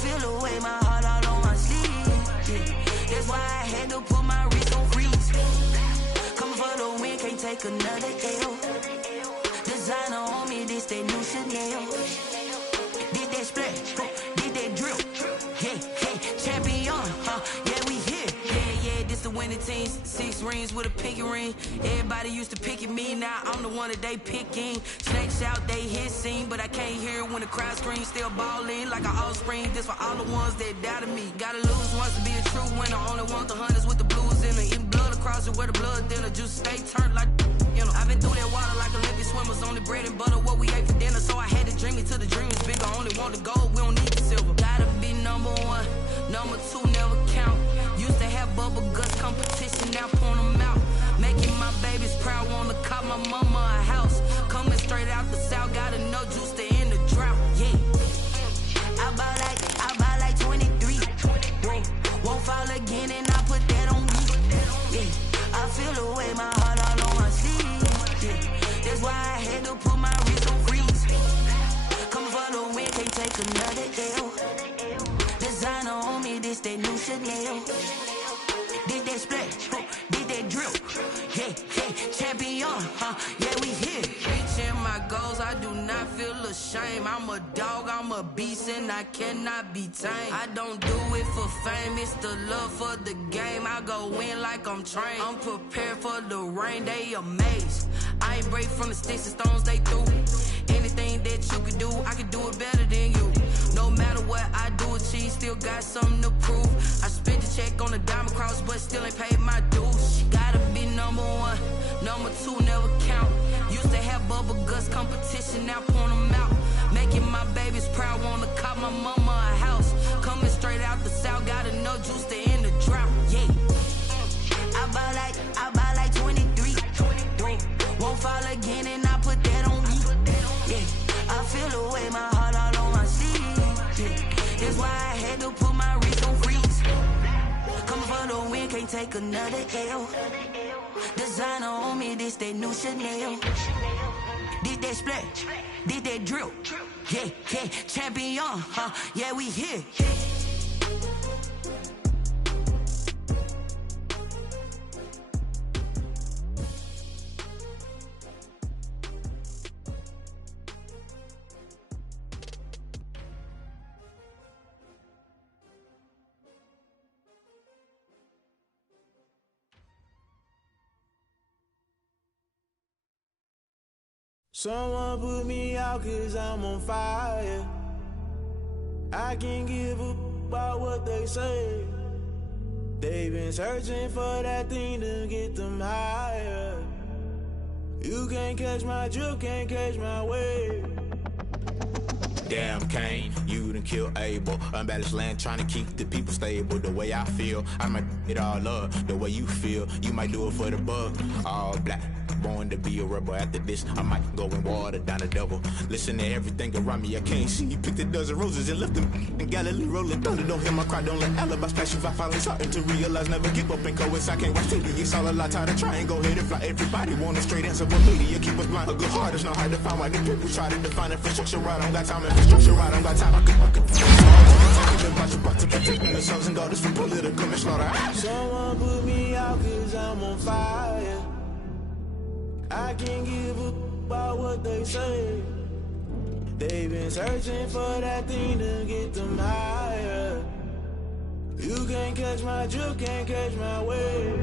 feel the way, my heart all on my sleeve. That's why I had to put my wrist on freeze. Come for the win, can't take another L. Designer on me, this that new Chanel. Did that splash, did that drill. Yeah, champion, yeah, we here. Yeah, this the winning team. 6 rings with a pinky ring. Everybody used to pick at me, now I'm the one that they picking. Snakes out, they hit scene, but I can't hear it when the crowd screams. Still ballin' like an offspring. This for all the ones that doubted me. Gotta lose once to be a true winner. Only want the hunters with the blues in it. Eating blood across it where the blood dinner. Juice stay turned like, you know. I've been through that water like Olympic swimmers. Only bread and butter, what we ate for dinner. So I had to dream it till the dream is bigger. Only want the gold, we don't need the silver. Gotta be number 1, number 2 never count. Used to have bubble guts competition, now point them out. Making my babies proud, wanna cop my mama a house. Coming straight out the south, gotta know juice to end the drought. Yeah, I buy like 23. Whoa, won't fall again and I put that on me. Yeah, I feel the way, my heart all on my sleeve. Yeah, that's why I had to put my wrist on freeze. Coming for the win, can't take another L. Designer on me, this that new Chanel. Did that splash, did that drill. Yeah, champion, yeah, we here. Reaching my goals, I do not feel ashamed. I'm a dog, I'm a beast, and I cannot be tamed. I don't do it for fame, it's the love for the game. I go in like I'm trained. I'm prepared for the rain, they amazed. I ain't break from the sticks and stones they threw. Anything that you could do, I could do it better than you. No matter what I do, achieve, still got something to prove. I spent the check on the diamond cross, but still ain't paid my dues. Gotta be number 1, number 2 never count. Used to have bubble guts competition, now point them out. Making my babies proud, wanna cop my mama a house. Coming straight out the south, gotta know juice to end the drought. Yeah, I buy like 23. Won't fall again and I put that on me. Yeah, I feel the way, my heart all on my sleeve. Yeah, that's why I had to put my wrist on freeze. Coming for the win, can't take another L. Designer on me, this that new Chanel. Did that splash, did that drill. Yeah, champion, yeah, we here. Someone put me out 'cause I'm on fire. I can't give a about what they say. They've been searching for that thing to get them higher. You can't catch my drift, can't catch my wave. Damn Kane, you done killed Abel. Unbalanced land trying to keep the people stable. The way I feel, I might it all up. The way you feel, you might do it for the bug. All black, born to be a rebel. After this, I might go and water down the devil. Listen to everything around me, I can't see. Picked a dozen roses and left them in Galilee rolling thunder. Don't hear my cry, don't let alibis pass you. I finally starting to realize, never give up and coincide. I can't watch TV, it's all a lot. Time to try and go ahead and fly. Everybody want a straight answer, but media keep us blind. A good heart is not hard to find. Why the people try to define infrastructure right? I don't got time. Infrastructure right, I don't got time. I could about to protecting the sons and daughters from political manslaughter. Someone put me out 'cause I'm on fire. I can't give a about what they say. They've been searching for that thing to get them higher. You can't catch my drift, can't catch my wave.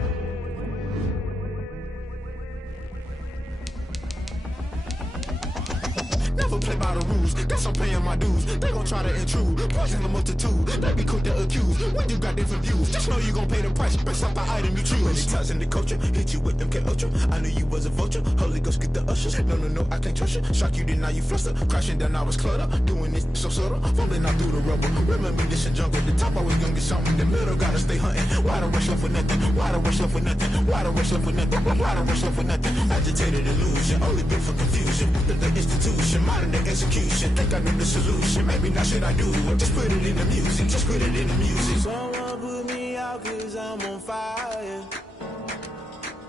Never play by the rules, guess I'm paying my dues. They gon' try to intrude, poison the multitude. They be quick to accuse, when you got different views. Just know you gon' pay the price, based off the item you choose. When it ties in the culture, hit you with MK Ultra. I knew you was a vulture, Holy Ghost get the ushers. No, I can't trust you. Shock you, then now you fluster. Crashing down, I was clutter. Doing this so subtle, fumbling out through the rubble. Remember this in jungle, the top always gonna get something. In the middle, gotta stay hunting. Why the rush left with nothing? Why the rush left with nothing? Why the rush left with nothing? Why the rush left with nothing? Agitated illusion, only been for confusion. The institution, modern day execution. Think I know the solution, maybe not should I do it. Just put it in the music, just put it in the music. Someone put me out 'cause I'm on fire.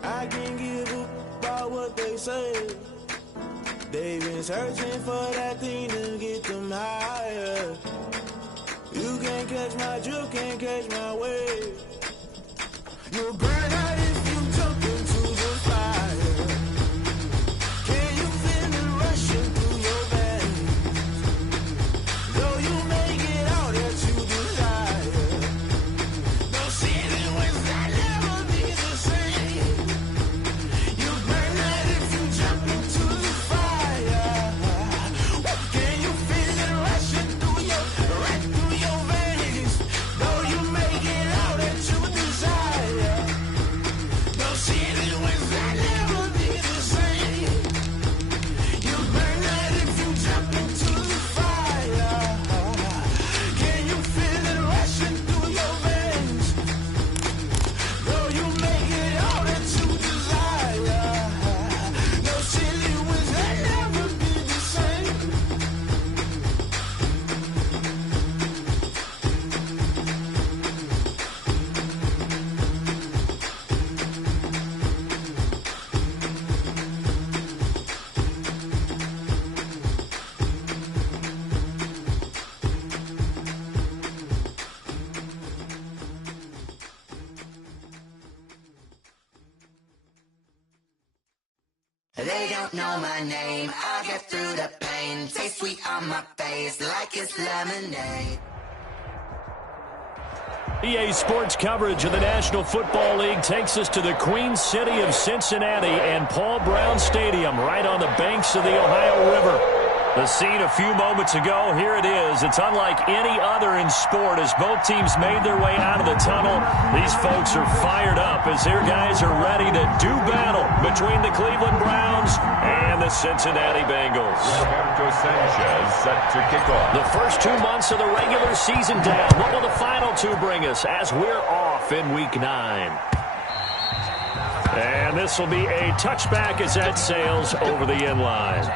I can't give a about what they say. They've been searching for that thing to get them higher. You You'll burn out if you jump into the fire. Can you feel it rushing through your veins? Though you may get all that you desire, no ceiling winds that never be the same. You burn out if you jump into the fire. Can you feel it rushing through your veins? Though you may get all that you desire, no ceiling winds that never be the same. You burn out if you jump into the fire. Can you feel it rushing through your veins? Though you may get all that you desire, no ceiling winds that never be the same. They don't know my name, I'll get through the pain. Taste sweet on my face like it's lemonade. EA Sports coverage of the National Football League takes us to the Queen City of Cincinnati and Paul Brown Stadium right on the banks of the Ohio River. The scene a few moments ago, here it is. It's unlike any other in sport as both teams made their way out of the tunnel. These folks are fired up as their guys are ready to do battle between the Cleveland Browns and the Cincinnati Bengals. Roberto Sanchez set to kick off. The first 2 months of the regular season down. What will the final two bring us as we're off in Week 9? And this will be a touchback as that sails over the end line.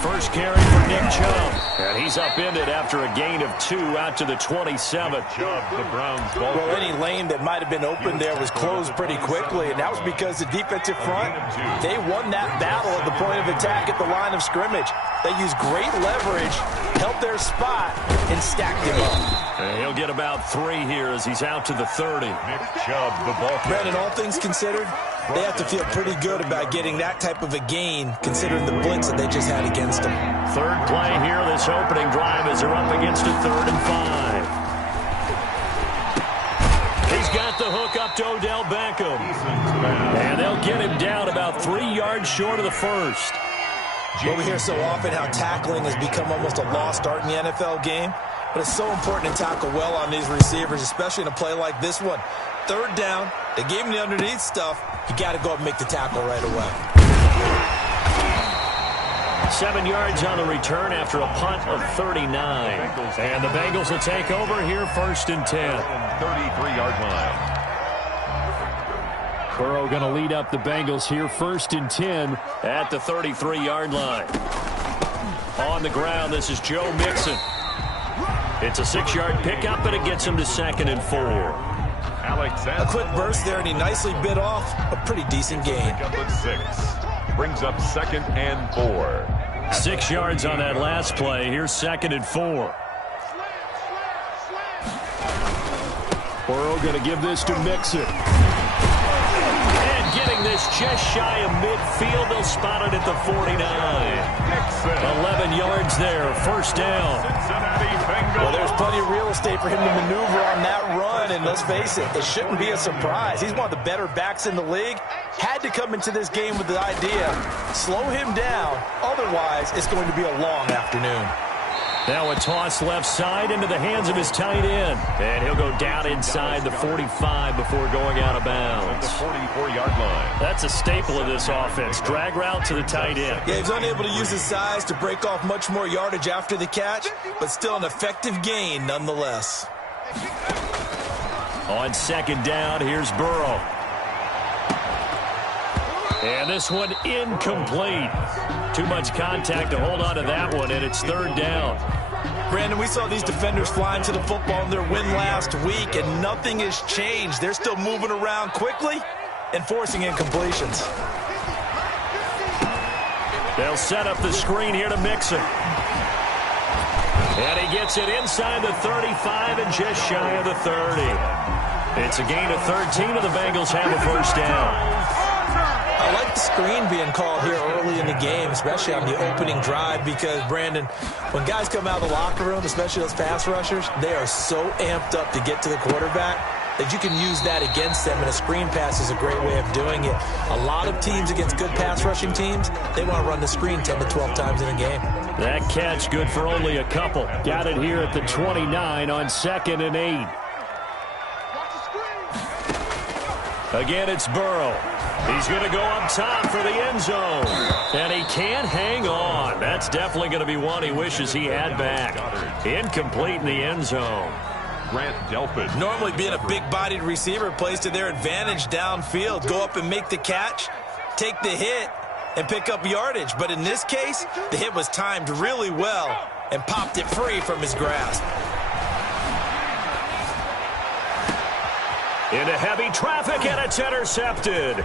First carry for Nick Chubb. And he's upended after a gain of 2 out to the 27. Chubb, the Browns ball. Well, any lane that might have been open there was closed pretty quickly, and that was because the defensive front, they won that battle at the point of attack at the line of scrimmage. They used great leverage, held their spot, and stacked him up. And he'll get about 3 here as he's out to the 30. Nick Chubb, the ball. Brandon, all things considered, they have to feel pretty good about getting that type of a gain, considering the blitz that they just had against them. Third play here, this opening drive as they're up against a 3rd and 5. He's got the hook up to Odell Beckham. And they'll get him down about 3 yards short of the first. Well, we hear so often how tackling has become almost a lost art in the NFL game, but it's so important to tackle well on these receivers, especially in a play like this one. 3rd down, they gave him the underneath stuff. You got to go up and make the tackle right away. 7 yards on the return after a punt of 39. And the Bengals will take over here 1st and 10. 33-yard line. Burrow going to lead up the Bengals here 1st and 10 at the 33-yard line. On the ground, this is Joe Mixon. It's a 6-yard pickup, but it gets him to 2nd and 4. A quick burst there, and he nicely bit off a pretty decent gain. Brings up 2nd and 4. 6 yards on that last play. Here's 2nd and 4. Burrow going to give this to Mixon. And getting this just shy of midfield. They'll spot it at the 49. 11 yards there. 1st down. Well, there's plenty of real estate for him to maneuver on that run, and let's face it, it shouldn't be a surprise. He's one of the better backs in the league. Had to come into this game with the idea, slow him down, otherwise it's going to be a long afternoon. Now a toss left side into the hands of his tight end. And he'll go down inside the 45 before going out of bounds. The 44-yard line. That's a staple of this offense. Drag route to the tight end. Yeah, he's unable to use his size to break off much more yardage after the catch, but still an effective gain nonetheless. On 2nd down, here's Burrow. And this one incomplete. Too much contact to hold on to that one, and it's 3rd down. Brandon, we saw these defenders flying to the football in their win last week, and nothing has changed. They're still moving around quickly, and forcing incompletions. They'll set up the screen here to Mixon. And he gets it inside the 35 and just shy of the 30. It's a gain of 13, and the Bengals have a first down. I like the screen being called here early in the game, especially on the opening drive, because, Brandon, when guys come out of the locker room, especially those pass rushers, they are so amped up to get to the quarterback that you can use that against them, and a screen pass is a great way of doing it. A lot of teams against good pass rushing teams, they want to run the screen 10 to 12 times in a game. That catch good for only a couple. Got it here at the 29 on 2nd and 8. Again, it's Burrow. He's going to go up top for the end zone. And he can't hang on. That's definitely going to be one he wishes he had back. Incomplete in the end zone. Grant Delpit. Normally being a big-bodied receiver plays to their advantage downfield. Go up and make the catch, take the hit, and pick up yardage. But in this case, the hit was timed really well and popped it free from his grasp. Into heavy traffic, and it's intercepted.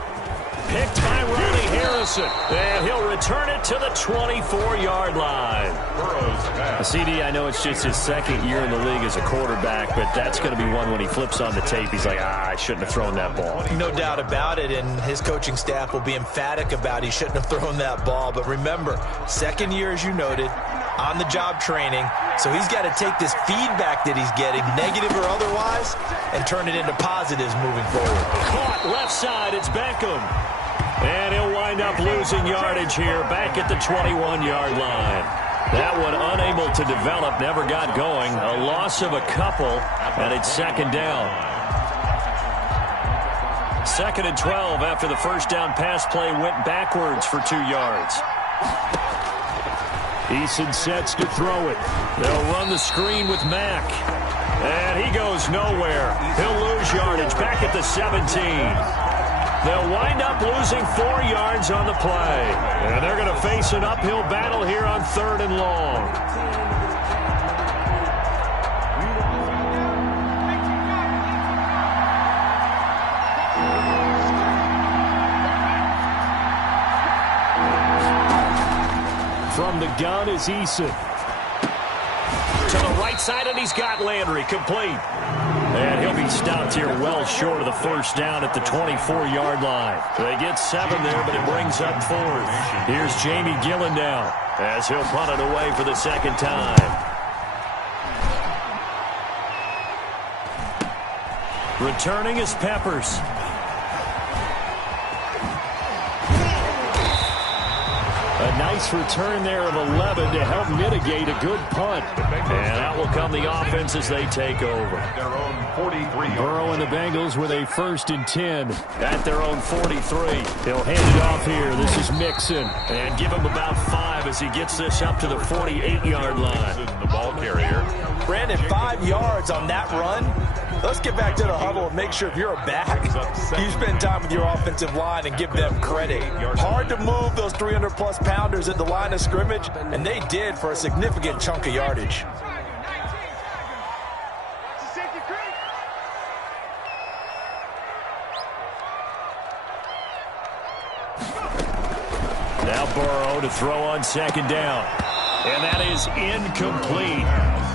Picked by Ronnie Harrison. And he'll return it to the 24-yard line. CD, I know it's just his second year in the league as a quarterback, but that's going to be one when he flips on the tape. He's like, I shouldn't have thrown that ball. No doubt about it, and his coaching staff will be emphatic about he shouldn't have thrown that ball. But remember, second year, as you noted, on-the-job training, so he's got to take this feedback that he's getting, negative or otherwise, and turn it into positives moving forward. Caught left side, it's Beckham. And he'll wind up losing yardage here back at the 21-yard line. That one unable to develop, never got going. A loss of a couple, and it's second down. 2nd and 12 after the first down pass play went backwards for 2 yards. Eason sets to throw it. They'll run the screen with Mack. And he goes nowhere. He'll lose yardage back at the 17. They'll wind up losing 4 yards on the play. And they're going to face an uphill battle here on 3rd and long. From the gun is Eason. To the right side, and he's got Landry complete. And he'll be stopped here well short of the first down at the 24-yard line. They get 7 there, but it brings up 4th. Here's Jamie Gillen now as he'll punt it away for the second time. Returning is Peppers. A nice return there of 11 to help mitigate a good punt. And out will come the offense as they take over. Burrow and the Bengals with a 1st and 10 at their own 43. He'll hand it off here. This is Mixon. And give him about 5 as he gets this up to the 48-yard line. The ball carrier. Brandon, 5 yards on that run. Let's get back to the huddle and make sure if you're a back, you spend time with your offensive line and give them credit. Hard to move those 300-plus pounders at the line of scrimmage, and they did for a significant chunk of yardage. Now Burrow to throw on 2nd down. And that is incomplete.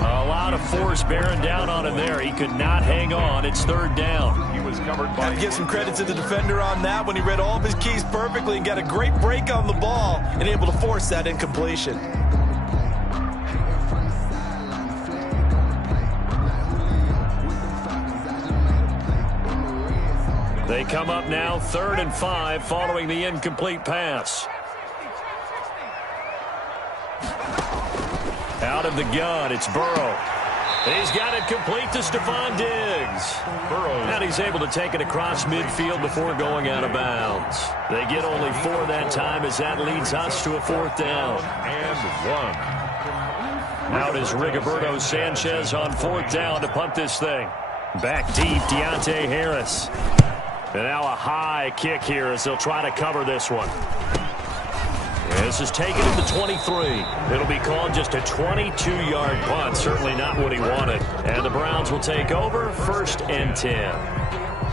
A lot of force bearing down on him there. He could not hang on. It's 3rd down. He was covered by... Have to give some credit to the defender on that when he read all of his keys perfectly and got a great break on the ball and able to force that incompletion. They come up now 3rd and 5 following the incomplete pass. Out of the gun, it's Burrow. He's got it complete to Stephon Diggs. And he's able to take it across midfield before going out of bounds. They get only 4 that time as that leads us to a 4th down. And 1. Out is Rigoberto Sanchez on 4th down to punt this thing. Back deep, Deontay Harris. And now a high kick here as they'll try to cover this one. This is taken at the 23. It'll be called just a 22-yard punt. Certainly not what he wanted. And the Browns will take over 1st and 10.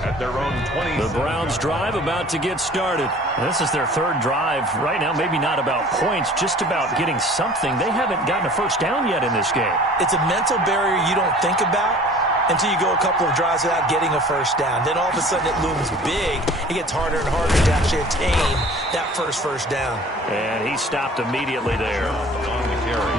at their own 20. The Browns drive about to get started. This is their third drive. Right now, maybe not about points, just about getting something. They haven't gotten a first down yet in this game. It's a mental barrier you don't think about until you go a couple of drives without getting a first down. Then all of a sudden it looms big. It gets harder and harder to actually attain that first down. And he stopped immediately there.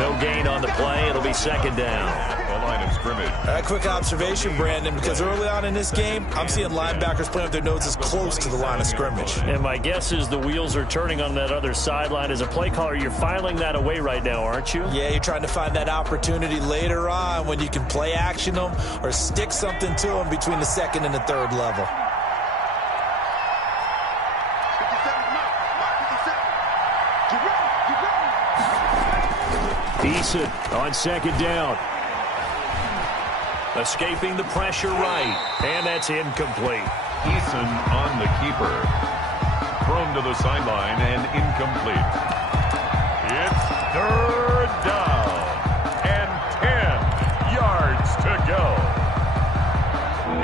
No gain on the play. It'll be second down. The line of scrimmage. A quick observation, Brandon, because early on in this game, I'm seeing linebackers playing with their noses close to the line of scrimmage. And my guess is the wheels are turning on that other sideline. As a play caller, you're filing that away right now, aren't you? Yeah, you're trying to find that opportunity later on when you can play action them or stick something to them between the second and the third level. Eason on second down. Escaping the pressure right. And that's incomplete. Eason on the keeper. Thrown to the sideline and incomplete. It's third down. And 10 yards to go.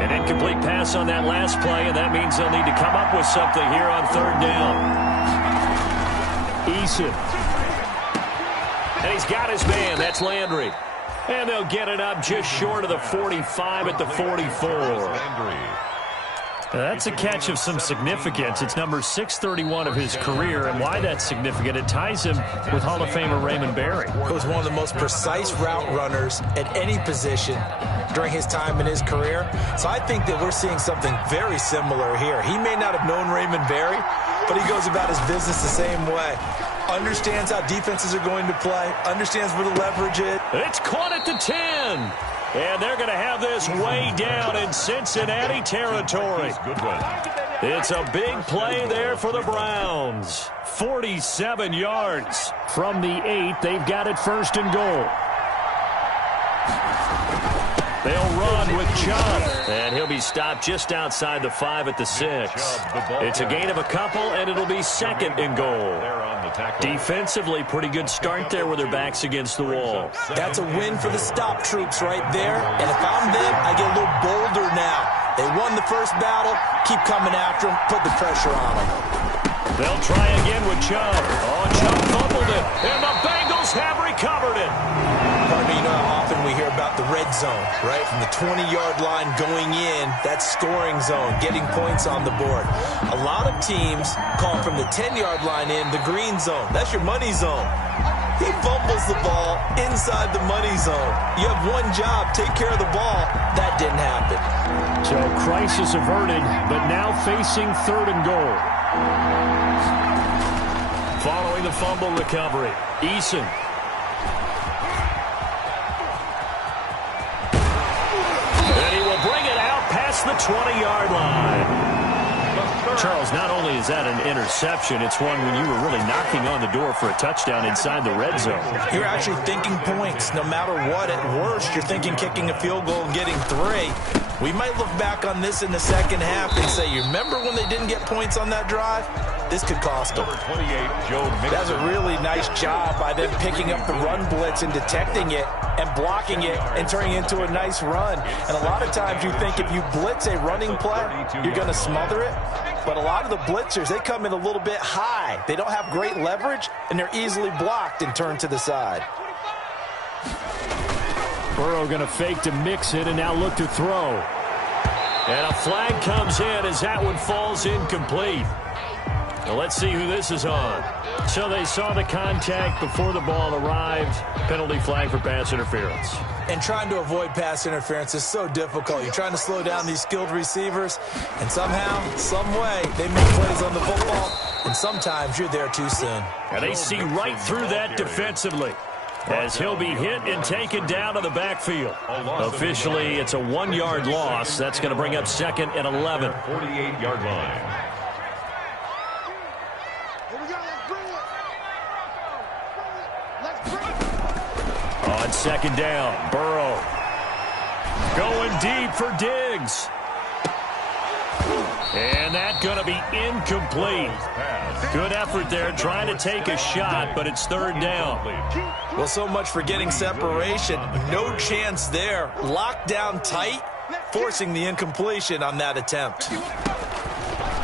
An incomplete pass on that last play, and that means they'll need to come up with something here on third down. Eason. And he's got his man. That's Landry. And they'll get it up just short of the 45 at the 44. That's a catch of some significance. It's number 631 of his career, and why that's significant, it ties him with Hall of Famer Raymond Berry. He was one of the most precise route runners at any position during his time in his career. So I think that we're seeing something very similar here. He may not have known Raymond Berry, but he goes about his business the same way. Understands how defenses are going to play, understands where the leverage is. It's caught at the 10. And they're going to have this way down in Cincinnati territory. It's a big play there for the Browns. 47 yards. From the 8, they've got it first and goal. They'll run with Chubb. And he'll be stopped just outside the 5 at the 6. It's a gain of a couple, and it'll be second and goal. Defensively, pretty good start there with their backs against the wall. That's a win for the stop troops right there. And if I'm them, I get a little bolder now. They won the first battle. Keep coming after them. Put the pressure on them. They'll try again with Chubb. Oh, Chubb fumbled it. And the Bengals have recovered it. Pardon me, you know how often we hear about the red zone, right? From the 20-yard line going in, that's scoring zone, getting points on the board. A lot of teams call from the 10-yard line in the green zone. That's your money zone. He fumbles the ball inside the money zone. You have one job, take care of the ball. That didn't happen. So crisis averted, but now facing third and goal. Following the fumble recovery, Eason. Bring it out past the 20-yard line. Charles, not only is that an interception, it's one when you were really knocking on the door for a touchdown inside the red zone. You're actually thinking points. No matter what, at worst, you're thinking kicking a field goal and getting 3. We might look back on this in the second half and say, you remember when they didn't get points on that drive? This could cost them. That's a really nice job by them picking up the run blitz and detecting it and blocking it and turning it into a nice run. And a lot of times you think if you blitz a running play, you're going to smother it. But a lot of the blitzers, they come in a little bit high. They don't have great leverage, and they're easily blocked and turned to the side. Burrow going to fake to mix it and now look to throw. And a flag comes in as that one falls incomplete. Now let's see who this is on. So they saw the contact before the ball arrived. Penalty flag for pass interference. And trying to avoid pass interference is so difficult. You're trying to slow down these skilled receivers, and somehow, some way, they make plays on the football, and sometimes you're there too soon. And they see right through that defensively as he'll be hit and taken down to the backfield. Officially, it's a 1-yard loss. That's going to bring up second and 11. 48-yard line. On second down, Burrow going deep for Diggs. And that's going to be incomplete. Good effort there trying to take a shot, but it's third down. Well, so much for getting separation. No chance there. Locked down tight. forcing the incompletion on that attempt.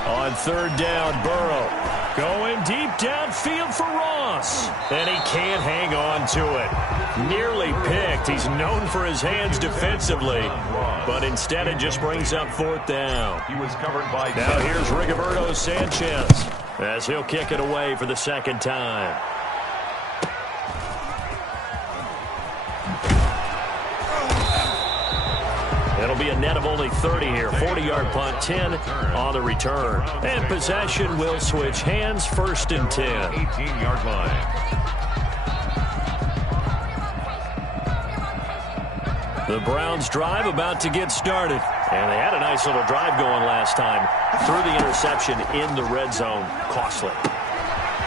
On third down, Burrow going deep downfield for Ross. And he can't hang on to it. Nearly picked. He's known for his hands defensively, but instead it just brings up fourth down. He was covered by now here's Rigoberto Sanchez as he'll kick it away for the second time. It'll be a net of only 30 here. 40-yard punt, 10 on the return. And possession will switch hands, first and 10. 18-yard line. The Browns drive about to get started. And they had a nice little drive going last time. Threw the interception in the red zone. Costly.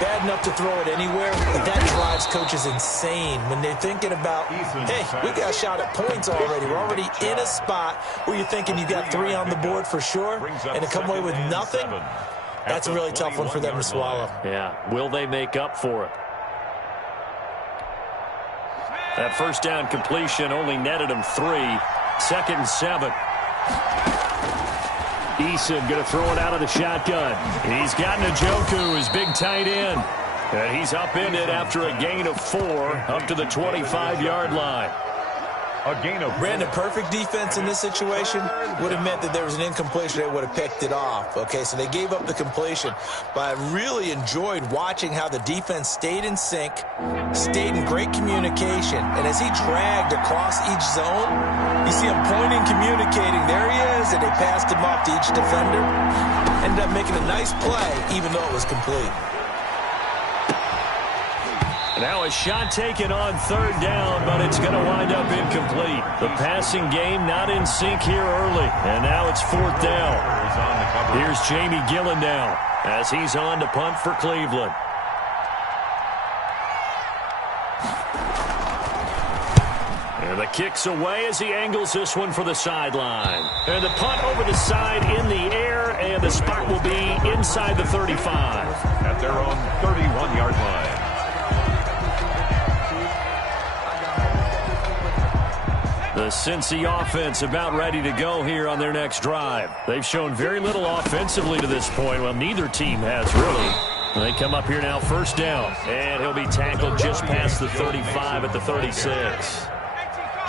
Bad enough to throw it anywhere, but that drives coaches insane when they're thinking about, hey, we got a shot at points already. We're already in a spot where you're thinking you got 3 on the board for sure, and to come away with nothing, that's a really tough one for them to swallow. Yeah, will they make up for it? That first down completion only netted them 3. 2nd and 7. Eason going to throw it out of the shotgun. He's got Njoku, his big tight end. And he's upended after a gain of 4 up to the 25-yard line. A gain of Brandon, perfect defense in this situation would have meant that there was an incompletion. They would have picked it off. Okay, so they gave up the completion. But I really enjoyed watching how the defense stayed in sync, stayed in great communication. And as he dragged across each zone, you see him pointing, communicating. There he is, and they passed him off to each defender. Ended up making a nice play, even though it was complete. Now a shot taken on third down, but it's going to wind up incomplete. The passing game not in sync here early, and now it's fourth down. Here's Jamie Gillen now as he's on to punt for Cleveland. And the kick's away as he angles this one for the sideline. And the punt over the side in the air, and the spot will be inside the 35. At their own 31-yard line. The Cincy offense about ready to go here on their next drive. They've shown very little offensively to this point. Well, neither team has really. They come up here now, first down. And he'll be tackled just past the 35 at the 36.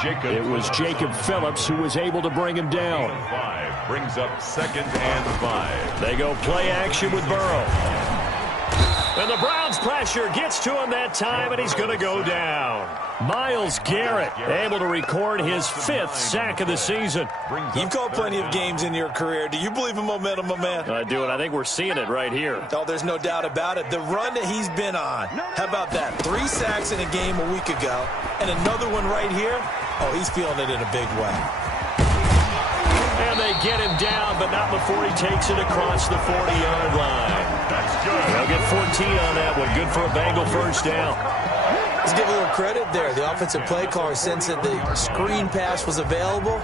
It was Jacob Phillips who was able to bring him down. 5 brings up 2nd and 5. They go play action with Burrow. And the Browns pressure gets to him that time, and he's going to go down. Myles Garrett able to record his 5th sack of the season. You've called plenty of games in your career. Do you believe in momentum, my man? I do, and I think we're seeing it right here. Oh, there's no doubt about it. The run that he's been on. How about that? 3 sacks in a game a week ago, and another one right here. Oh, he's feeling it in a big way. And they get him down, but not before he takes it across the 40-yard line. That's good. They'll get 14 on that one. Good for a Bengal first down. Let's give a little credit there. The offensive play caller sensed that the screen pass was available.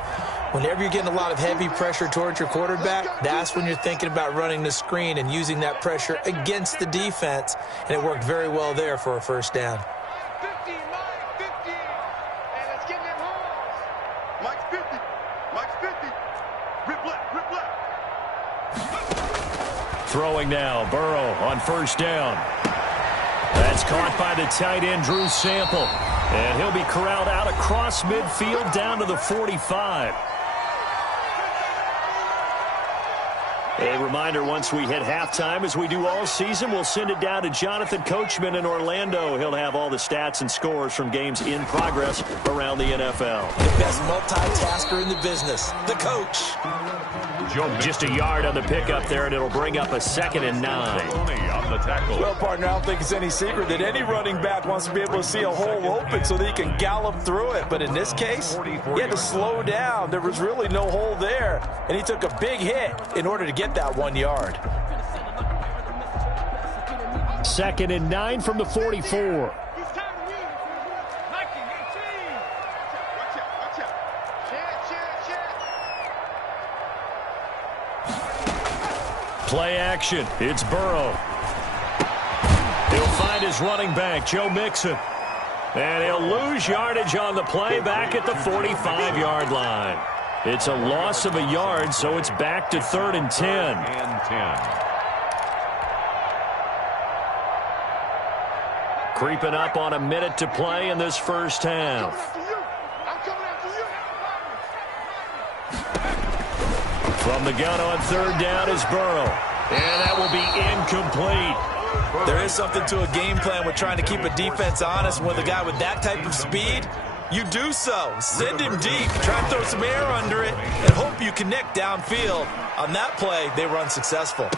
Whenever you're getting a lot of heavy pressure towards your quarterback, that's when you're thinking about running the screen and using that pressure against the defense. And it worked very well there for a first down. 50, Mike, 50. And let's get them home. Mike's 50. Mike's 50. Rip left, rip left. Throwing now, Burrow on first down. That's caught by the tight end, Drew Sample. And he'll be corralled out across midfield down to the 45. A reminder, once we hit halftime, as we do all season, we'll send it down to Jonathan Coachman in Orlando. He'll have all the stats and scores from games in progress around the NFL. The best multitasker in the business, the coach. Just a yard on the pickup there, and it'll bring up a 2nd and 9. On the tackle. Well, partner, I don't think it's any secret that any running back wants to be able to see a hole open so that he can gallop through it. But in this case, he had to slow down. There was really no hole there, and he took a big hit in order to get that 1 yard. 2nd and 9 from the 44. Play action. It's Burrow. He'll find his running back, Joe Mixon. And he'll lose yardage on the play back at the 45-yard line. It's a loss of a yard, so it's back to 3rd and 10. And 10. Creeping up on a minute to play in this first half. From the gun on 3rd down is Burrow. And that will be incomplete. There is something to a game plan with trying to keep a defense honest. With a guy with that type of speed, you do so. Send him deep. Try and throw some air under it and hope you connect downfield. On that play, they run successful.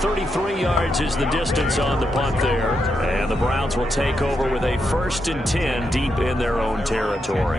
33 yards is the distance on the punt there. And the Browns will take over with a 1st and 10 deep in their own territory.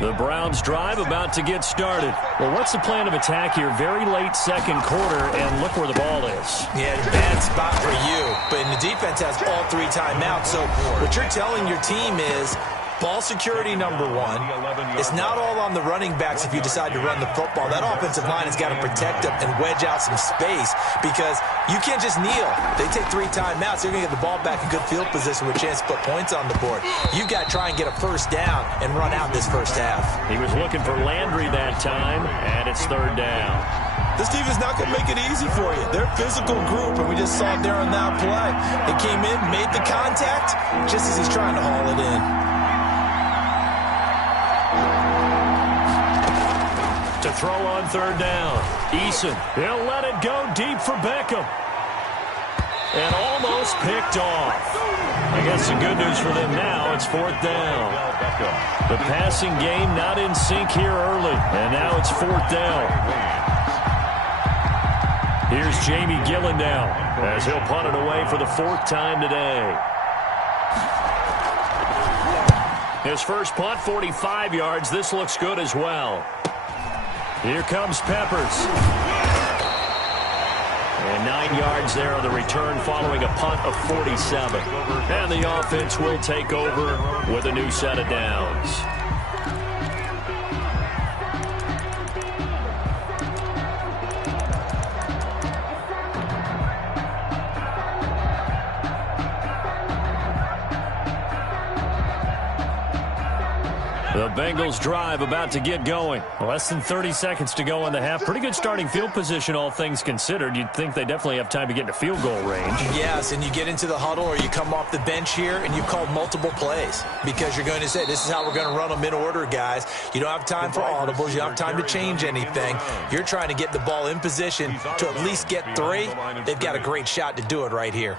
The Browns drive about to get started. Well, what's the plan of attack here? Very late second quarter, and look where the ball is. Yeah, bad spot for you. But the defense has all 3 timeouts. So what you're telling your team is ball security number 1. It's not all on the running backs if you decide to run the football. That offensive line has got to protect them and wedge out some space because you can't just kneel. They take 3 timeouts. They're going to get the ball back in good field position with a chance to put points on the board. You've got to try and get a first down and run out this first half. He was looking for Landry that time, and it's 3rd down. This team is not going to make it easy for you. They're a physical group, and we just saw it there on that play. They came in, made the contact, just as he's trying to haul it in. To throw on 3rd down. Eason, he'll let it go deep for Beckham. And almost picked off. I guess the good news for them now, it's 4th down. The passing game not in sync here early. And now it's 4th down. Here's Jamie Gillen now as he'll punt it away for the 4th time today. His first punt, 45 yards. This looks good as well. Here comes Peppers. And 9 yards there on the return following a punt of 47. And the offense will take over with a new set of downs. The Bengals drive about to get going. Less than 30 seconds to go in the half. Pretty good starting field position, all things considered. You'd think they definitely have time to get into field goal range. Yes, and you get into the huddle or you come off the bench here and you call multiple plays because you're going to say, this is how we're going to run them in order, guys. You don't have time for audibles. You don't have time to change anything. You're trying to get the ball in position to at least get 3. They've got a great shot to do it right here.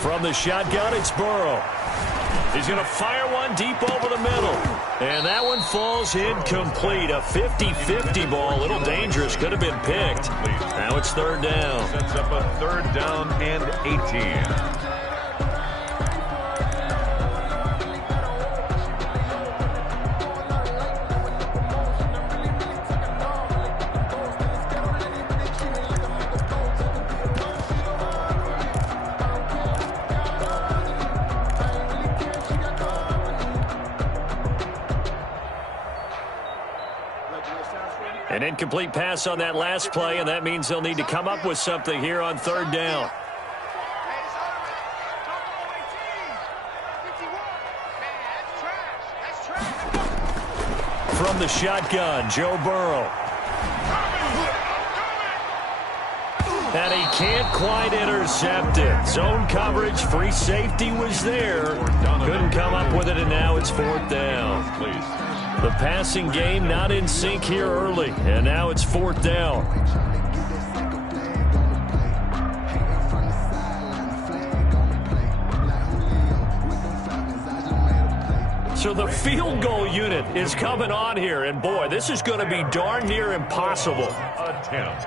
From the shotgun, it's Burrow. He's going to fire one deep over the middle. And that one falls incomplete. A 50-50 ball. A little dangerous. Could have been picked. Now it's 3rd down. Sets up a 3rd down and 18. An incomplete pass on that last play, and that means they'll need to come up with something here on 3rd down. From the shotgun, Joe Burrow. And he can't quite intercept it. Zone coverage, free safety was there. Couldn't come up with it, and now it's 4th down. The passing game not in sync here early, and now it's 4th down. So the field goal unit is coming on here, and boy, this is going to be darn near impossible. Attempt.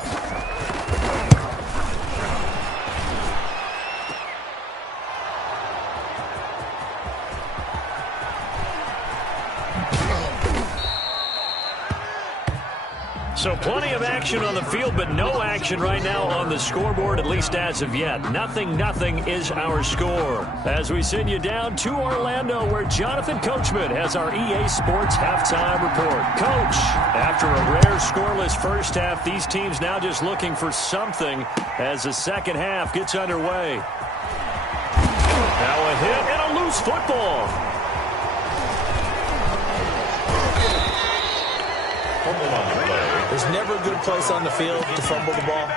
So plenty of action on the field, but no action right now on the scoreboard, at least as of yet. 0-0 is our score. As we send you down to Orlando, where Jonathan Coachman has our EA Sports halftime report. Coach, after a rare scoreless first half, these teams now just looking for something as the second half gets underway. Now a hit and a loose football. There's never a good place on the field to fumble the ball.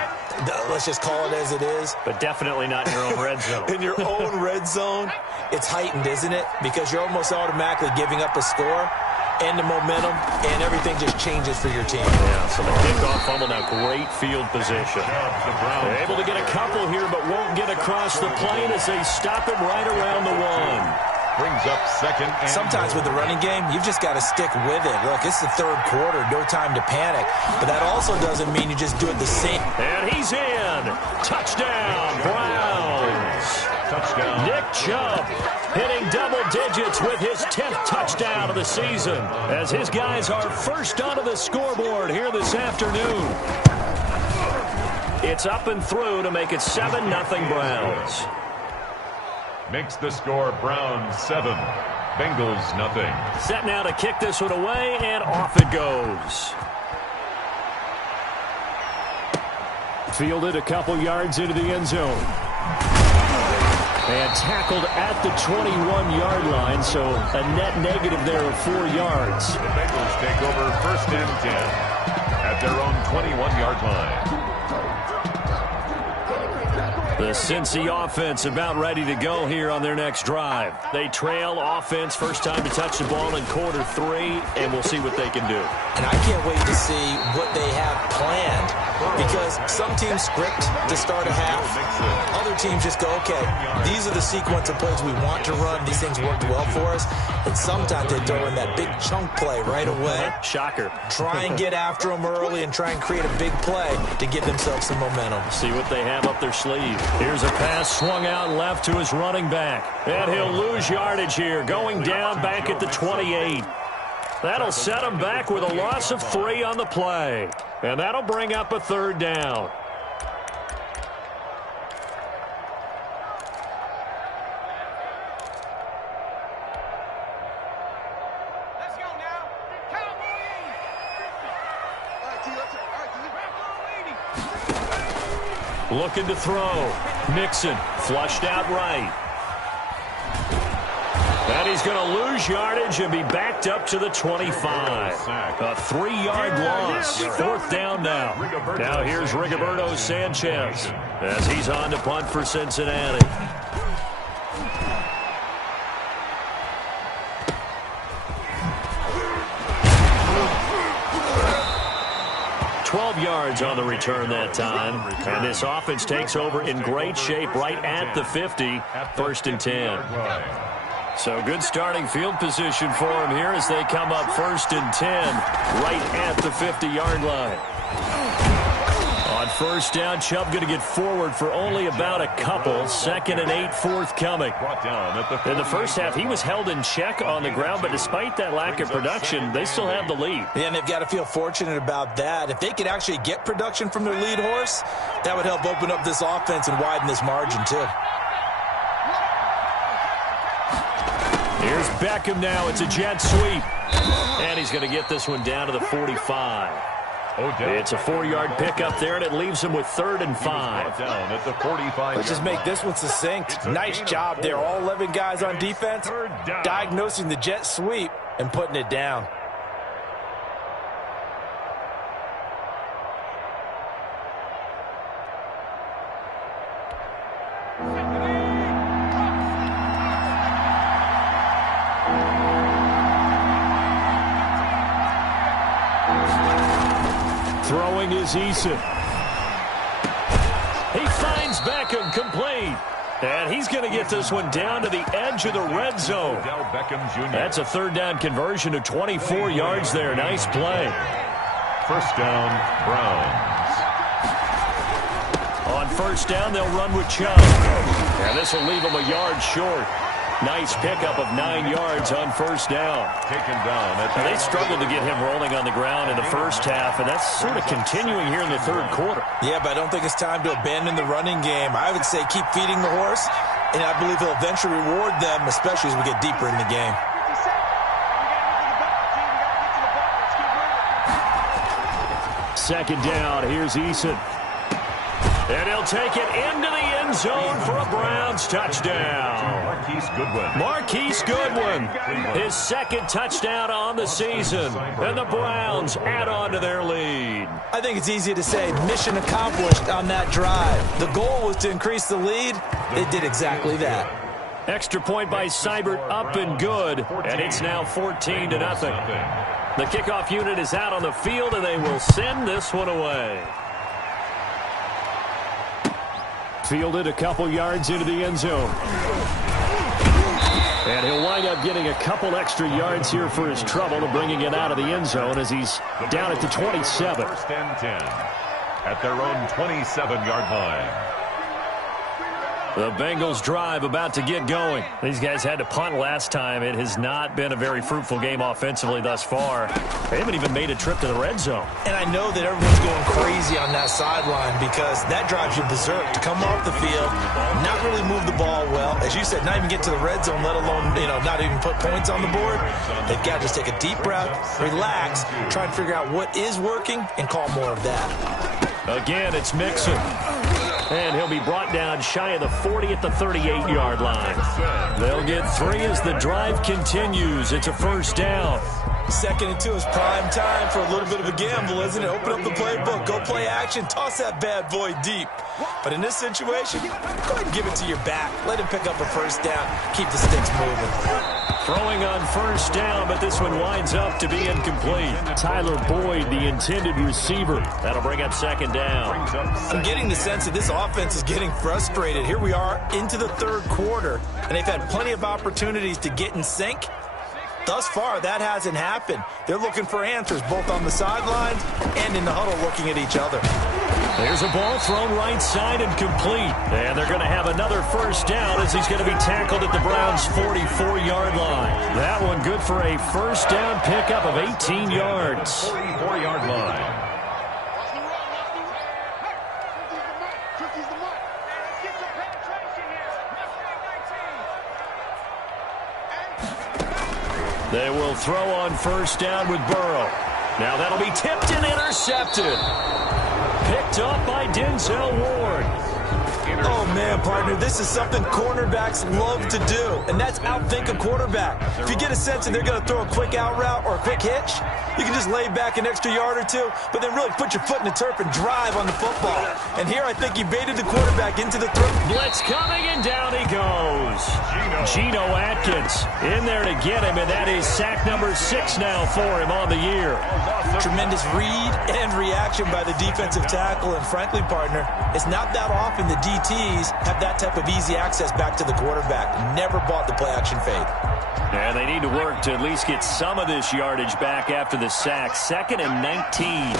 Let's just call it as it is. But definitely not in your own red zone. In your own red zone, it's heightened, isn't it? Because you're almost automatically giving up a score and the momentum, and everything just changes for your team. Yeah, so the kickoff fumble, now great field position. They're able to get a couple here, but won't get across the plane as they stop him right around the one. Brings up second. Sometimes with the running game, you've just got to stick with it. Look, it's the third quarter, no time to panic. But that also doesn't mean you just do it the same. And he's in. Touchdown, Browns. Touchdown. Nick Chubb hitting double digits with his 10th touchdown of the season as his guys are first onto the scoreboard here this afternoon. It's up and through to make it 7-0 Browns. Makes the score Browns 7, Bengals 0. Set now to kick this one away, and off it goes. Fielded a couple yards into the end zone. And tackled at the 21-yard line, so a net negative there of 4 yards. The Bengals take over first and 10 at their own 21-yard line. The Cincy offense about ready to go here on their next drive. They trail offense, first time to touch the ball in quarter 3, and we'll see what they can do. And I can't wait to see what they have planned, because some teams script to start a half. Other teams just go, okay, these are the sequence of plays we want to run. These things worked well for us. And sometimes they throw in that big chunk play right away. Shocker. Try and get after them early and try and create a big play to give themselves some momentum. See what they have up their sleeve. Here's a pass swung out left to his running back. And he'll lose yardage here, going down back at the 28. That'll set him back with a loss of 3 on the play. And that'll bring up a third down. Let's go now. Cowboys. All right, T. Looking to throw. Mixon flushed out right. And he's going to lose yardage and be backed up to the 25. A 3-yard loss. Fourth down now. Now here's Rigoberto Sanchez as he's on to punt for Cincinnati. Yards on the return that time, and this offense takes over in great shape right at the 50, first and 10. So good starting field position for them here as they come up first and 10 right at the 50-yard line. On first down, Chubb going to get forward for only about a couple. Second and 8 forthcoming. In the first half, he was held in check on the ground, but despite that lack of production, they still have the lead. Yeah, and they've got to feel fortunate about that. If they could actually get production from their lead horse, that would help open up this offense and widen this margin, too. Here's Beckham now. It's a jet sweep. And he's going to get this one down to the 45. It's a 4-yard pickup there, and it leaves him with 3rd and 5. Let's just make this one succinct. Nice job there. All 11 guys on defense diagnosing the jet sweep and putting it down. Throwing is Eason. He finds Beckham complete. And he's going to get this one down to the edge of the red zone. That's a 3rd down conversion of 24 yards there. Nice play. First down, Browns. On first down, they'll run with Chubb. And this will leave him a yard short. Nice pickup of 9 yards on first down. Taken down. They struggled to get him rolling on the ground in the first half, and that's sort of continuing here in the third quarter. Yeah, but I don't think it's time to abandon the running game. I would say keep feeding the horse, and I believe he'll eventually reward them, especially as we get deeper in the game. Second down, here's Eason. And he'll take it into the end zone for a Browns touchdown. Marquise Goodwin, his second touchdown on the season. And the Browns add on to their lead. I think it's easy to say mission accomplished on that drive. The goal was to increase the lead. They did exactly that. Extra point by Seibert, up and good. And it's now 14-0. The kickoff unit is out on the field, and they will send this one away. Fielded a couple yards into the end zone. And he'll wind up getting a couple extra yards here for his trouble of bringing it out of the end zone as he's down at the 27. First and 10 at their own 27-yard line. The Bengals drive about to get going. These guys had to punt last time. It has not been a very fruitful game offensively thus far. They haven't even made a trip to the red zone. And I know that everyone's going crazy on that sideline because that drives you berserk to come off the field, not really move the ball well. As you said, not even get to the red zone, let alone, not even put points on the board. They've got to just take a deep breath, relax, try and figure out what is working, and call more of that. Again, it's Mixon. And he'll be brought down shy of the 40 at the 38-yard line. They'll get 3 as the drive continues. It's a first down. 2nd and 2 is prime time for a little bit of a gamble, isn't it? Open up the playbook, go play action, toss that bad boy deep. But in this situation, go ahead and give it to your back. Let him pick up a first down, keep the sticks moving. Throwing on first down, but this one winds up to be incomplete. Tyler Boyd, the intended receiver. That'll bring up second down. I'm getting the sense that this offense is getting frustrated. Here we are into the third quarter, and they've had plenty of opportunities to get in sync. Thus far, that hasn't happened. They're looking for answers both on the sidelines and in the huddle looking at each other. There's a ball thrown right side and complete. And they're going to have another first down as he's going to be tackled at the Browns' 44-yard line. That one good for a first down pickup of 18 yards. 44-yard line. They will throw on first down with Burrow. Now that'll be tipped and intercepted. Picked up by Denzel Ward. Oh, man, partner, this is something cornerbacks love to do, and that's outthink a quarterback. If you get a sense that they're going to throw a quick out route or a quick hitch, you can just lay back an extra yard or two, but then really put your foot in the turf and drive on the football. And here I think he baited the quarterback into the throw. Blitz coming, and down he goes. Geno Atkins in there to get him, and that is sack number 6 now for him on the year. Tremendous read and reaction by the defensive tackle, and frankly, partner, it's not that often the DTs have that type of easy access back to the quarterback. Never bought the play-action fade. And they need to work to at least get some of this yardage back after the sack. 2nd and 19.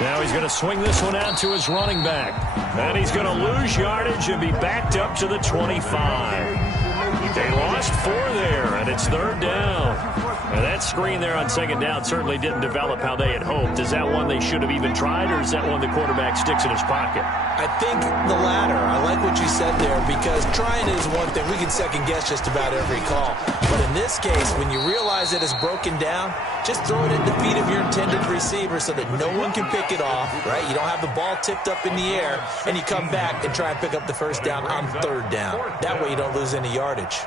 Now he's going to swing this one out to his running back. And he's going to lose yardage and be backed up to the 25. They lost 4 there, and it's 3rd down. And that screen there on 2nd down certainly didn't develop how they had hoped. Is that one they should have even tried, or is that one the quarterback sticks in his pocket? I think the latter. I like what you said there, because trying is one thing. We can second-guess just about every call. But in this case, when you realize that it's broken down, just throw it at the feet of your intended receiver so that no one can pick it off, right? You don't have the ball tipped up in the air, and you come back and try and pick up the first down on 3rd down. That way you don't lose any yardage.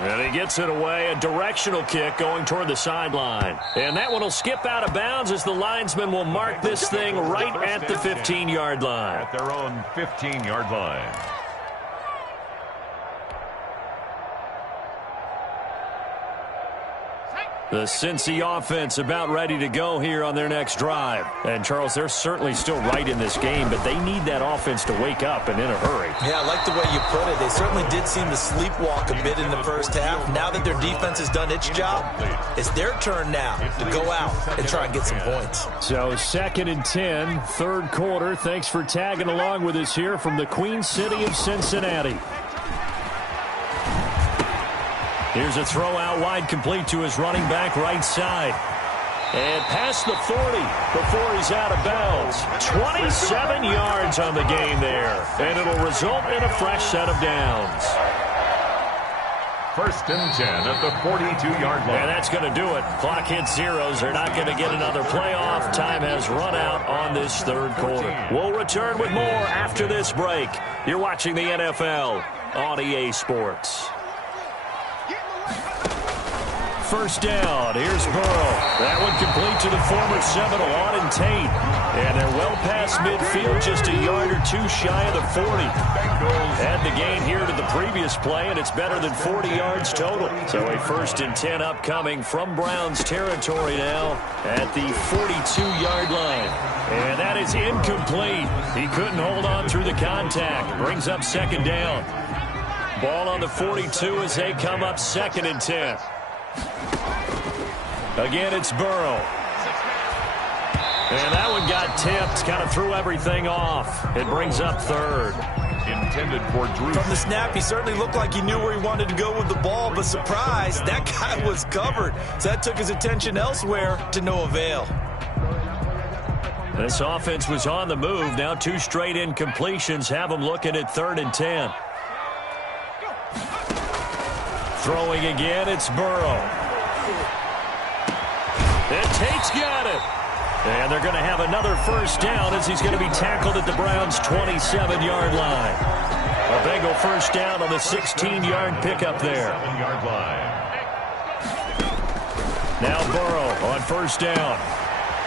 And he gets it away, a directional kick going toward the sideline. And that one will skip out of bounds as the linesman will mark this thing right at the 15-yard line. At their own 15-yard line. The Cincy offense about ready to go here on their next drive. And, Charles, they're certainly still right in this game, but they need that offense to wake up and in a hurry. Yeah, I like the way you put it. They certainly did seem to sleepwalk a bit in the first half. Now that their defense has done its job, it's their turn now to go out and try and get some points. So 2nd and 10, third quarter. Thanks for tagging along with us here from the Queen City of Cincinnati. Here's a throw out wide, complete to his running back right side. And past the 40 before he's out of bounds. 27 yards on the game there. And it'll result in a fresh set of downs. 1st and 10 at the 42-yard line. And that's going to do it. Clock hits zeros. They're not going to get another playoff. Time has run out on this third quarter. We'll return with more after this break. You're watching the NFL on EA Sports. 1st down. Here's Burrow. That one complete to the former Seminole, Auden Tate. And they're well past midfield, just a yard or two shy of the 40. Add the gain here to the previous play, and it's better than 40 yards total. So a 1st and 10 upcoming from Browns territory now at the 42-yard line. And that is incomplete. He couldn't hold on through the contact. Brings up 2nd down. Ball on the 42 as they come up 2nd and 10. Again, it's Burrow. And that one got tipped, kind of threw everything off. It brings up 3rd. Intended for Drew. From the snap, he certainly looked like he knew where he wanted to go with the ball, but surprise, that guy was covered. So that took his attention elsewhere to no avail. This offense was on the move. Now 2 straight incompletions have them looking at 3rd and 10. Throwing again, it's Burrow. And Tate's got it. And they're going to have another 1st down as he's going to be tackled at the Browns' 27-yard line. A Bengal 1st down on the 16-yard pickup there. Now Burrow on 1st down.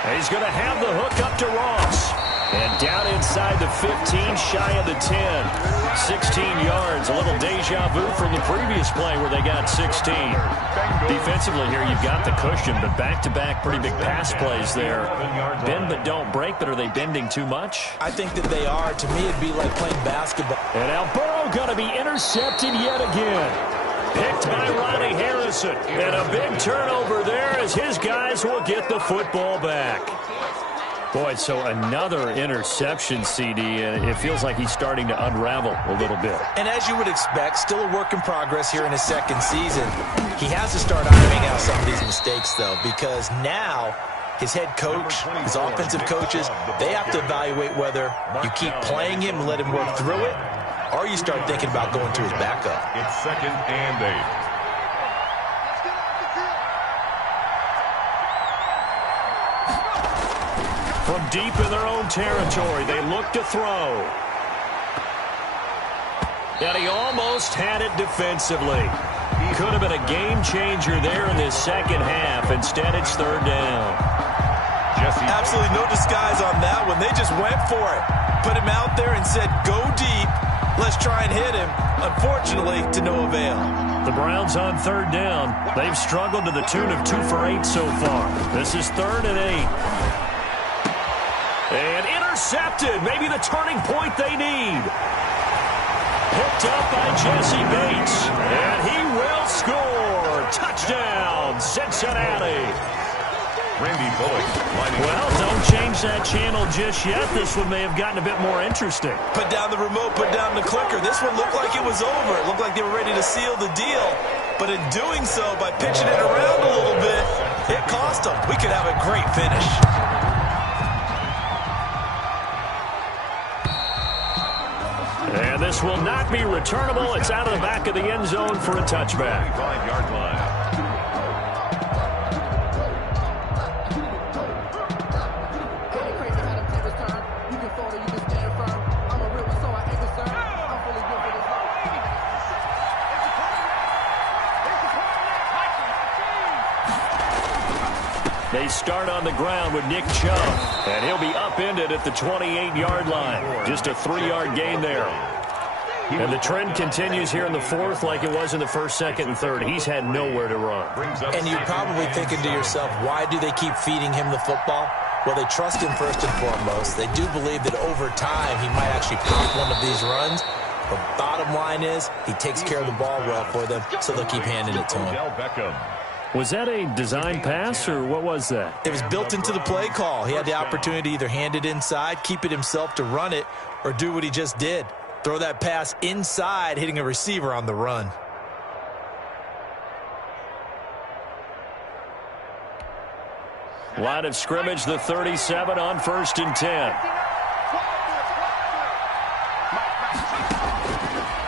And he's going to have the hook up to Ross. And down inside the 15, shy of the 10. 16 yards, a little deja vu from the previous play where they got 16. Defensively here, you've got the cushion, but back-to-back pretty big pass plays there. Bend but don't break, but are they bending too much? I think that they are. To me, it'd be like playing basketball. And now Burrow going to be intercepted yet again. Picked by Ronnie Harrison. And a big turnover there as his guys will get the football back. Boy, so another interception, CD, and it feels like he's starting to unravel a little bit. And as you would expect, still a work in progress here in his 2nd season. He has to start ironing out some of these mistakes, though, because now his head coach, his offensive coaches, they have to evaluate whether you keep playing him and let him work through it, or you start thinking about going to his backup. It's 2nd and 8. From deep in their own territory, they look to throw. And he almost had it defensively. Could have been a game changer there in this 2nd half. Instead, it's 3rd down. Absolutely no disguise on that one. They just went for it. Put him out there and said, go deep. Let's try and hit him. Unfortunately, to no avail. The Browns on 3rd down. They've struggled to the tune of 2 for 8 so far. This is 3rd and 8. And intercepted. Maybe the turning point they need. Picked up by Jesse Bates. And he will score. Touchdown, Cincinnati. Randy Bullock. Well, don't change that channel just yet. This one may have gotten a bit more interesting. Put down the remote, put down the clicker. This one looked like it was over. It looked like they were ready to seal the deal. But in doing so, by pitching it around a little bit, it cost them. We could have a great finish. And this will not be returnable. It's out of the back of the end zone for a touchback. 5-yard line. They start on the ground with Nick Chubb, and he'll be upended at the 28-yard line. Just a 3-yard gain there. And the trend continues here in the fourth like it was in the first, second, and third. He's had nowhere to run. And you're probably thinking to yourself, why do they keep feeding him the football? Well, they trust him first and foremost. They do believe that over time he might actually pop one of these runs. But bottom line is he takes care of the ball well for them, so they'll keep handing it to him. Was that a design pass, or what was that? It was built into the play call. He had the opportunity to either hand it inside, keep it himself to run it, or do what he just did. Throw that pass inside, hitting a receiver on the run. Line of scrimmage, the 37 on 1st and 10.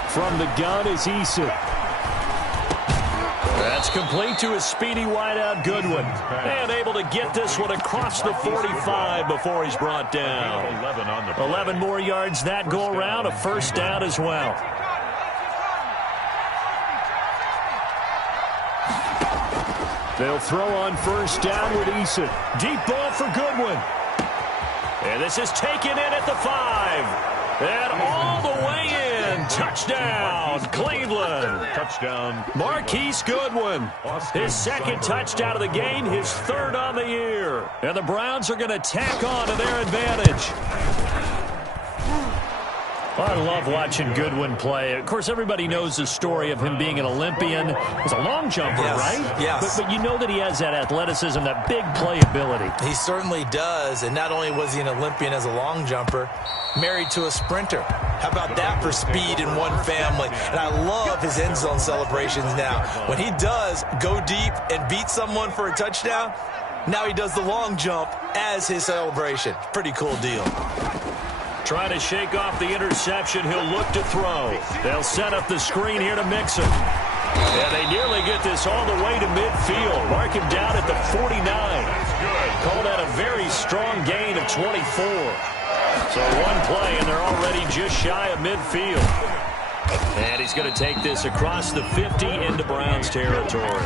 From the gun is Eason. That's complete to a speedy wideout Goodwin. And able to get this one across the 45 before he's brought down. 11 more yards that go around, a first down as well. They'll throw on first down with Eason. Deep ball for Goodwin. And this is taken in at the 5. And all the way in. Touchdown, Cleveland. Touchdown. Marquise Goodwin. His second touchdown of the game, his third on the year. And the Browns are going to tack on to their advantage. I love watching Goodwin play. Of course, everybody knows the story of him being an Olympian. He's a long jumper, right? Yes. But you know that he has that athleticism, that big playability. He certainly does. And not only was he an Olympian as a long jumper, married to a sprinter. How about that for speed in one family? And I love his end zone celebrations now. When he does go deep and beat someone for a touchdown, now he does the long jump as his celebration. Pretty cool deal. Trying to shake off the interception. He'll look to throw. They'll set up the screen here to Mixon. And they nearly get this all the way to midfield. Mark him down at the 49. Call that a very strong gain of 24. So one play, and they're already just shy of midfield. And he's going to take this across the 50 into Browns territory.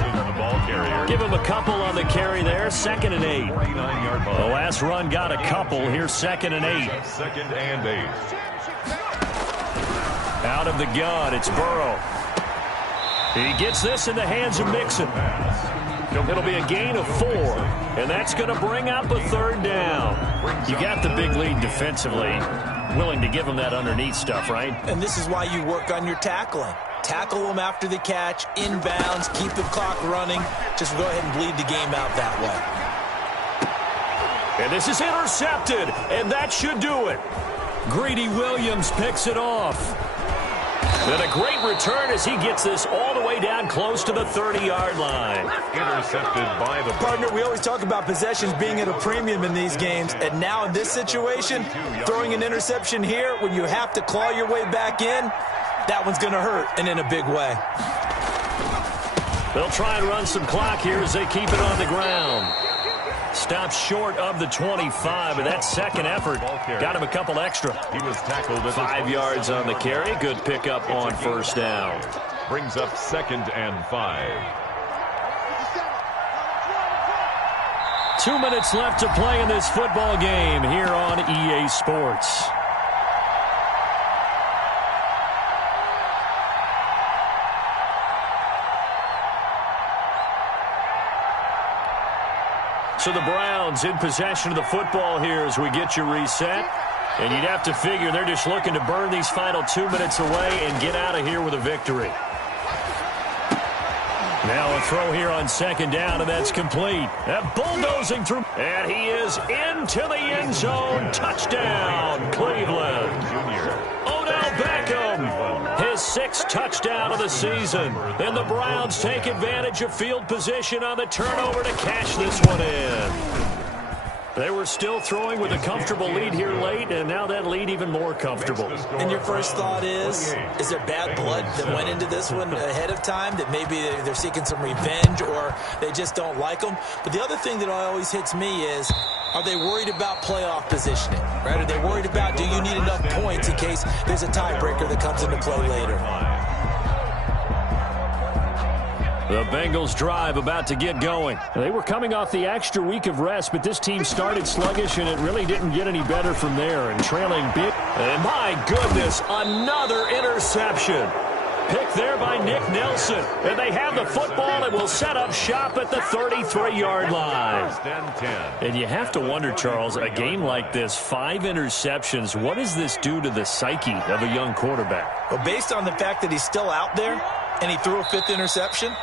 Give him a couple on the carry there. 2nd and 8. The last run got a couple. Here's 2nd and 8. 2nd and 8. Out of the gun, it's Burrow. He gets this in the hands of Mixon. It'll be a gain of 4, and that's going to bring up a 3rd down. You got the big lead defensively. Willing to give him that underneath stuff, right? And this is why you work on your tackling. Tackle them after the catch, inbounds, keep the clock running. Just go ahead and bleed the game out that way. And this is intercepted, and that should do it. Greedy Williams picks it off. Then a great return as he gets this all the way down close to the 30-yard line. Intercepted by the partner. We always talk about possessions being at a premium in these games, and now in this situation, throwing an interception here when you have to claw your way back in, that one's going to hurt, and in a big way. They'll try and run some clock here as they keep it on the ground. Stops short of the 25, but that second effort got him a couple extra. He was tackled at 5 yards on the carry. Good pickup on first down. Brings up 2nd and 5. 2 minutes left to play in this football game here on EA Sports. So the Browns in possession of the football here as we get you reset. And you'd have to figure they're just looking to burn these final 2 minutes away and get out of here with a victory. Now a throw here on 2nd down, and that's complete. That bulldozing through. And he is into the end zone. Touchdown, Cleveland. Odell Beckham, his 6th touchdown of the season. And the Browns take advantage of field position on the turnover to cash this one in. They were still throwing with a comfortable lead here late, and now that lead even more comfortable. And your first thought is there bad blood that went into this one ahead of time, that maybe they're seeking some revenge or they just don't like them? But the other thing that always hits me is, are they worried about playoff positioning? Right? Are they worried about, do you need enough points in case there's a tiebreaker that comes into play later? The Bengals drive about to get going. They were coming off the extra week of rest, but this team started sluggish, and it really didn't get any better from there. And trailing big. And my goodness, another interception. Picked there by Nick Nelson. And they have the football and will set up shop at the 33-yard line. And you have to wonder, Charles, a game like this, 5 interceptions, what does this do to the psyche of a young quarterback? Well, based on the fact that he's still out there and he threw a 5th interception,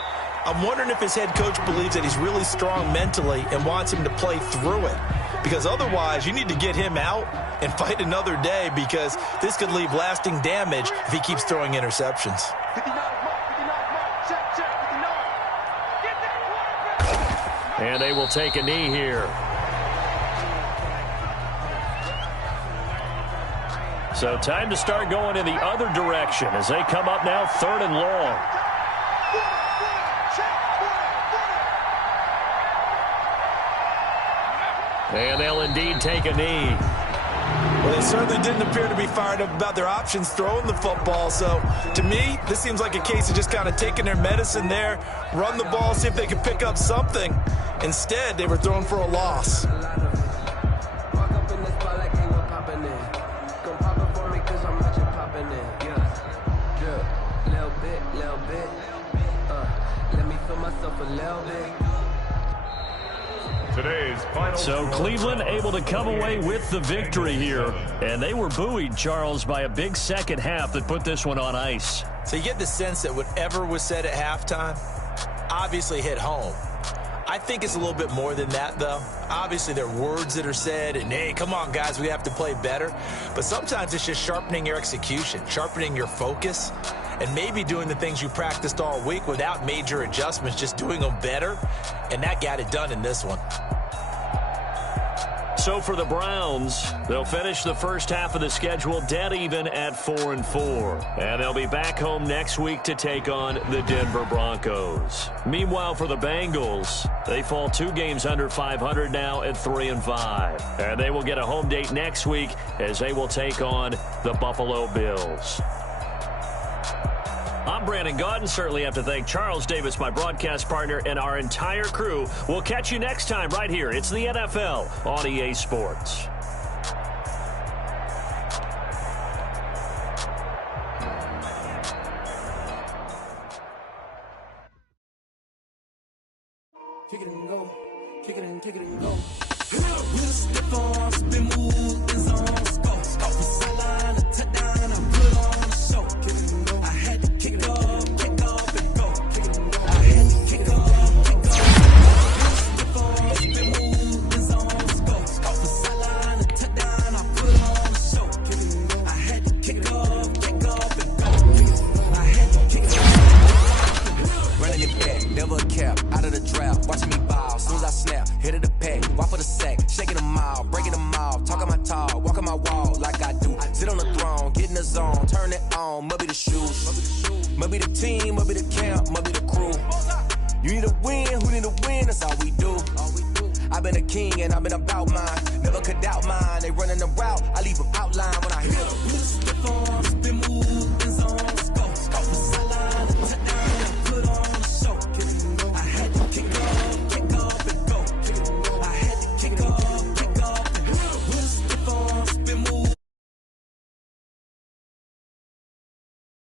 I'm wondering if his head coach believes that he's really strong mentally and wants him to play through it. Because otherwise, you need to get him out and fight another day, because this could leave lasting damage if he keeps throwing interceptions. 59 mark, check, 59. Get that quarterback. And they will take a knee here. So time to start going in the other direction as they come up now 3rd and long. And they'll indeed take a knee. Well, they certainly didn't appear to be fired up about their options throwing the football. So, to me, this seems like a case of just kind of taking their medicine there, run the ball, see if they can pick up something. Instead, they were throwing for a loss. So Cleveland able to come away with the victory here. And they were buoyed, Charles, by a big second half that put this one on ice. So you get the sense that whatever was said at halftime obviously hit home. I think it's a little bit more than that, though. Obviously, there are words that are said, and, hey, come on, guys, we have to play better. But sometimes it's just sharpening your execution, sharpening your focus, and maybe doing the things you practiced all week without major adjustments, just doing them better. And that got it done in this one. So for the Browns, they'll finish the first half of the schedule dead even at 4-4. And they'll be back home next week to take on the Denver Broncos. Meanwhile, for the Bengals, they fall 2 games under 500 now at 3-5. And they will get a home date next week as they will take on the Buffalo Bills. I'm Brandon Gaudin. Certainly have to thank Charles Davis, my broadcast partner, and our entire crew. We'll catch you next time right here. It's the NFL on EA Sports. Kick it and go. Kick it and go. We'll step on, spin, move, and zone, go. Off the sideline, a touchdown, I put on a show. Kick it and go. I had to kick off and go. Kick it and go. I had to kick off. Step on, spin, move, and zone, go. Off the sideline, a touchdown, I put on a show. Kick it and go. I had to kick off and go. I had to kick off. Running it back, never a cap, out of the draft, watching me ball, soon as I snap, hit of the pack, walk for the sack, shaking them out, breaking them off, talking my talk, walking my wall like I do, sit on the throne, get in the zone, turn it on, must be the shoes, must be the team, must be the camp, must be the crew, you need a win, who need a win, that's all we do, I've been a king and I've been about mine,